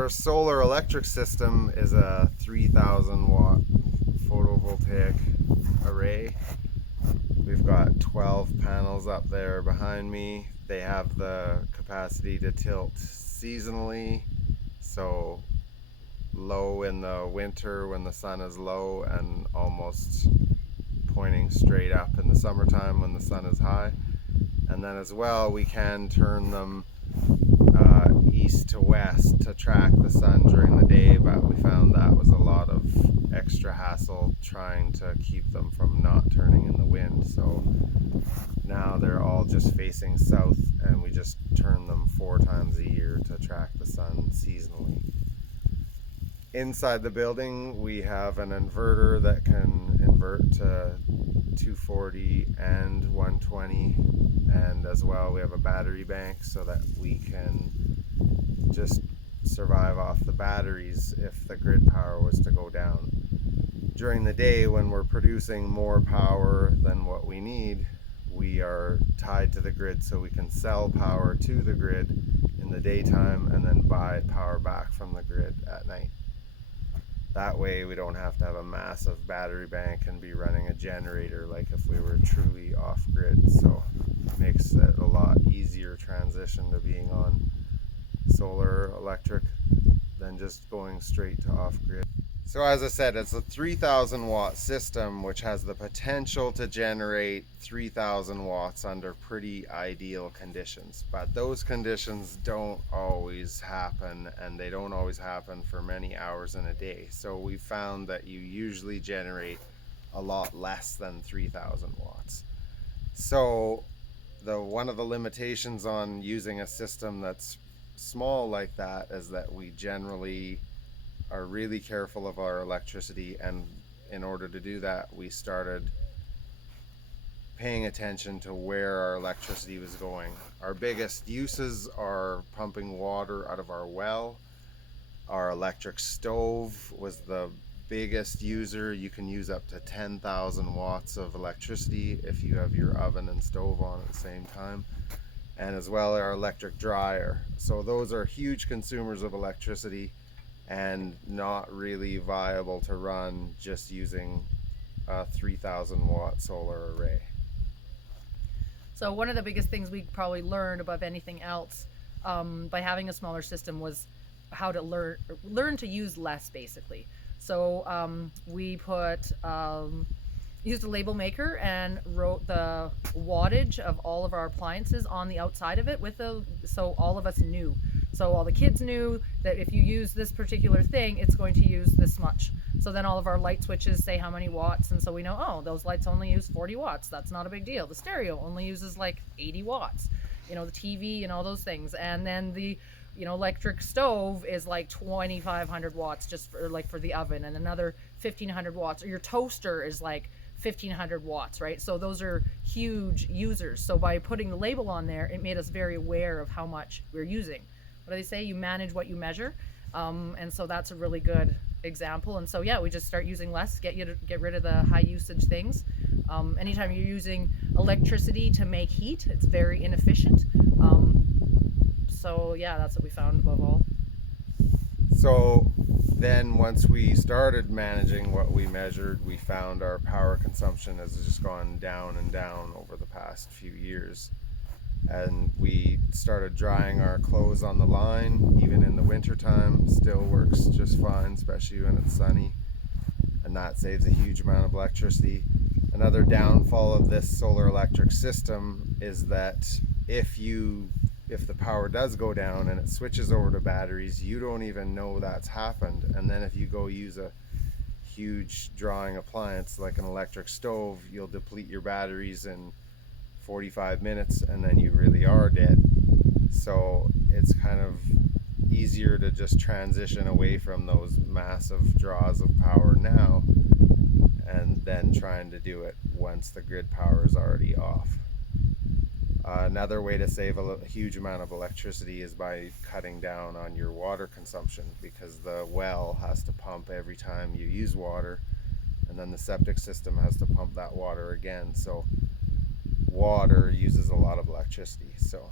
Our solar electric system is a 3,000 watt photovoltaic array. We've got 12 panels up there behind me. They have the capacity to tilt seasonally, so low in the winter when the sun is low and almost pointing straight up in the summertime when the sun is high. And then as well, we can turn them east to west to track the sun during the day, but we found that was a lot of extra hassle trying to keep them from not turning in the wind. So now they're all just facing south, and we just turn them 4 times a year to track the sun seasonally. Inside the building, we have an inverter that can invert to 240 and 120, and as well we have a battery bank so that we can just survive off the batteries if the grid power was to go down. During the day, when we're producing more power than what we need, we are tied to the grid so we can sell power to the grid in the daytime and then buy power back from the grid at night. That way we don't have to have a massive battery bank and be running a generator like if we were truly off grid. So it makes it a lot easier transition to being on solar electric than just going straight to off grid. So as I said, it's a 3,000 watt system which has the potential to generate 3,000 watts under pretty ideal conditions. But those conditions don't always happen, and they don't always happen for many hours in a day. So we found that you usually generate a lot less than 3,000 watts. So one of the limitations on using a system that's small like that is that we generally are really careful of our electricity, and in order to do that we started paying attention to where our electricity was going. Our biggest uses are pumping water out of our well. Our electric stove was the biggest user. You can use up to 10,000 watts of electricity if you have your oven and stove on at the same time. And as well our electric dryer. So those are huge consumers of electricity and not really viable to run just using a 3,000 watt solar array. So one of the biggest things we probably learned above anything else by having a smaller system was how to learn to use less, basically. So we used a label maker and wrote the wattage of all of our appliances on the outside of it so all of us knew. So all the kids knew that if you use this particular thing, it's going to use this much. So then all of our light switches say how many watts, and so we know, oh, those lights only use 40 watts. That's not a big deal. The stereo only uses like 80 watts. The TV and all those things. And then the electric stove is like 2,500 watts just for the oven, and another 1,500 watts. Or your toaster is like 1,500 watts, right? So those are huge users. So by putting the label on there, it made us very aware of how much we're using. What do they say? You manage what you measure. And so that's a really good example. And so yeah, we just start using less, get rid of the high usage things. Anytime you're using electricity to make heat, it's very inefficient. So yeah, that's what we found above all. So then once we started managing what we measured, we found our power consumption has just gone down and down over the past few years. And we started drying our clothes on the line, even in the winter time. Still works just fine, especially when it's sunny, and that saves a huge amount of electricity. Another downfall of this solar electric system is that if the power does go down and it switches over to batteries, you don't even know that's happened. And then if you go use a huge drawing appliance like an electric stove, you'll deplete your batteries in 45 minutes and then you really are dead. So it's kind of easier to just transition away from those massive draws of power now and then trying to do it once the grid power is already off. Another way to save a huge amount of electricity is by cutting down on your water consumption, because the well has to pump every time you use water, and then the septic system has to pump that water again. So water uses a lot of electricity. So